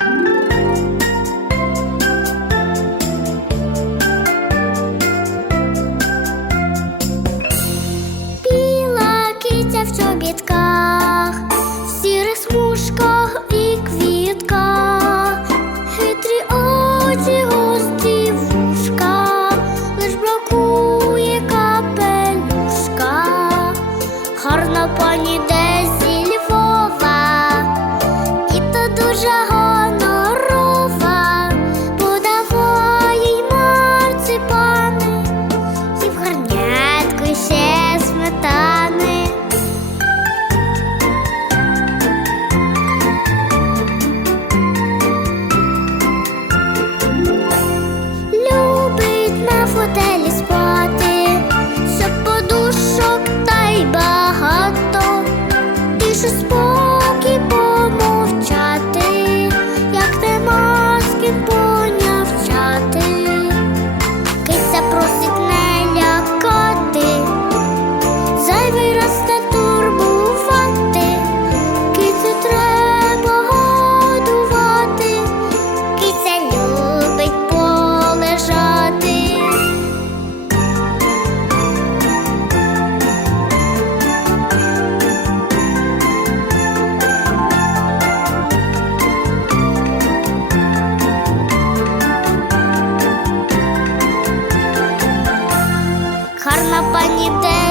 Біла кітя в чобітках, в сірих смужках і квітках, хитрі очі гості вушка, лиш бракує капелюшка, гарна пані де. гарна пані де.